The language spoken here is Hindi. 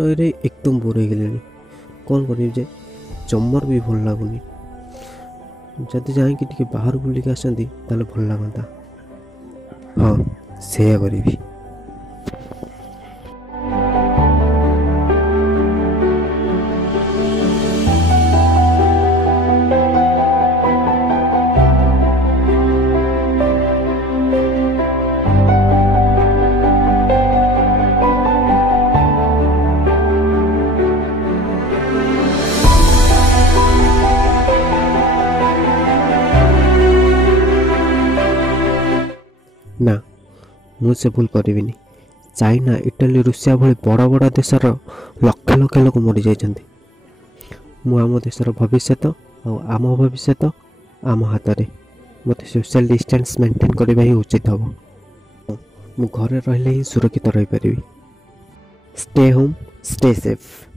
रही रही एकदम बोर हो गले कौन करी जे जमर भी भल लगुनि जदि जाकि बाहर बुलिक आसती ताले भल लगता। हाँ से करी। ना मुझे भूल करी। चाइना इटाली रूसिया भली बड़ बड़ देशर लक्ष लक्ष लोक मरी जाइछन्ति। मु आम देशर भविष्यत आम भविष्यत आम हाथ में मत सोशल डिस्टेंस मेंटेन करबा ही उचित हम। मु घरे रहिले ही सुरक्षित रही पारिबी। Stay home stay safe.